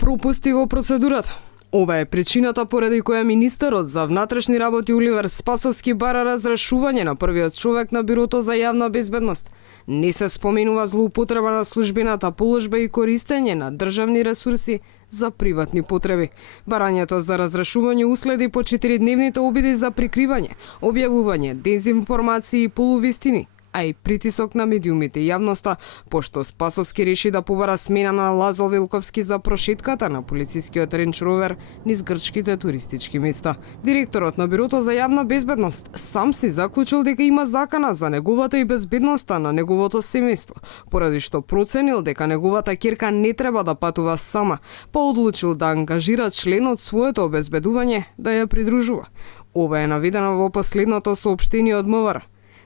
Пропусти во процедурата. Ова е причината поради која министерот за внатрешни работи Оливер Спасовски бара разрешување на првиот човек на Бирото за јавна безбедност. Не се споменува злоупотреба на службената положба и користење на државни ресурси за приватни потреби. Барањето за разрешување уследи по 4-дневните обиди за прикривање, објавување, дезинформации и полувистини, а и притисок на медиумите и јавноста, пошто Спасовски реши да побара смена на Лазо Вилковски за прошетката на полицискиот Рендж Ровер низ грчките туристички места. Директорот на Бирото за јавна безбедност сам си заклучил дека има закана за неговата и безбедноста на неговото семејство, поради што проценил дека неговата ќерка не треба да патува сама, па одлучил да ангажира член од своето обезбедување да ја придружува. Ова е наведено во последното соопштение од МВР.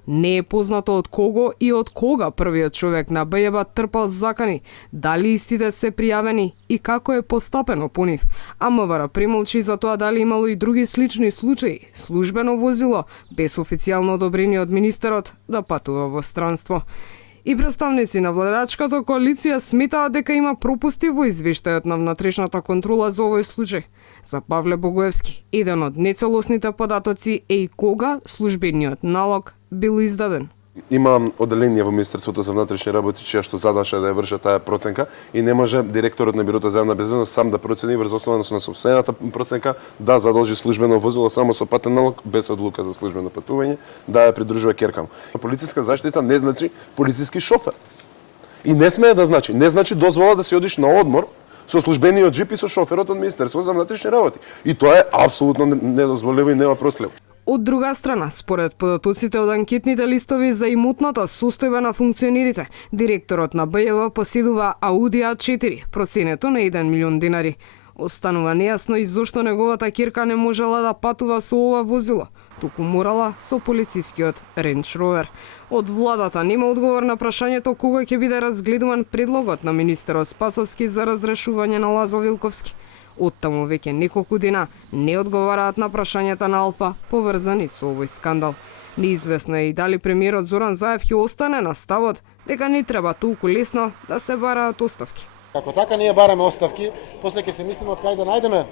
Не е познато од кого и од кога првиот човек на БЈБ трпал закани, дали истите се пријавени и како е постапено по нив. А МВР премолчи за тоа дали имало и други слични случаи, службено возило, без официјално одобрение од министерот, да патува во странство. И представници на владачката коалиција сметаат дека има пропусти во извештајот на внатрешната контрола за овој случај. За Павле Богоевски, еден од нецелосните податоци е и кога службениот налог бил издаден. Има одделение во Министерството за внатрешни работи чија што задаше да ја врши таа проценка и не може директорот на Бирото за јавна безбедност сам да процени врз основа на сопствената проценка да задолжи службено возило само со патен налог без одлука за службено патување да ја придружува ќерка му. Полициска заштита не значи полициски шофер. И не смее да значи, не значи дозвола да си одиш на одмор со службениот джип и со шоферот од Министерство за внатрешни работи. И тоа е апсолутно недозволиво и неопростливо. Од друга страна, според податоците од анкетните листови за имотната состојба на функционерите, директорот на БЈБ поседува Ауди А4, проценето на 1 милион динари. Останува нејасно и зошто неговата ќерка не можела да патува со ова возило, туку морала со полицискиот Рендж Ровер. Од владата нема одговор на прашањето кога ќе биде разгледуван предлогот на министерот Спасовски за разрешување на Лазо Вилковски. Оттаму веќе неколку дена не одговараат на прашањата на Алфа поврзани со овој скандал. Неизвестно е и дали премиерот Зоран Заев ќе остане на ставот дека не треба толку лесно да се бараат оставки. Ако така ние бараме оставки, после ќе се мислиме од кај да најдеме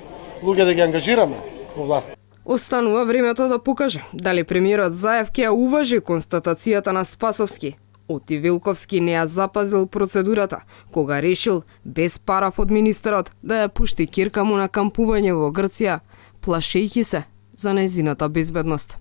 луѓе да ги ангажираме во власт. Останува времето да покаже дали премиерот Заев ќе ја уважи констатацијата на Спасовски. Оти Вилковски не ја запазил процедурата, кога решил, без параф од министерот, да ја пушти ќерка му на кампување во Грција, плашејќи се за нејзината безбедност.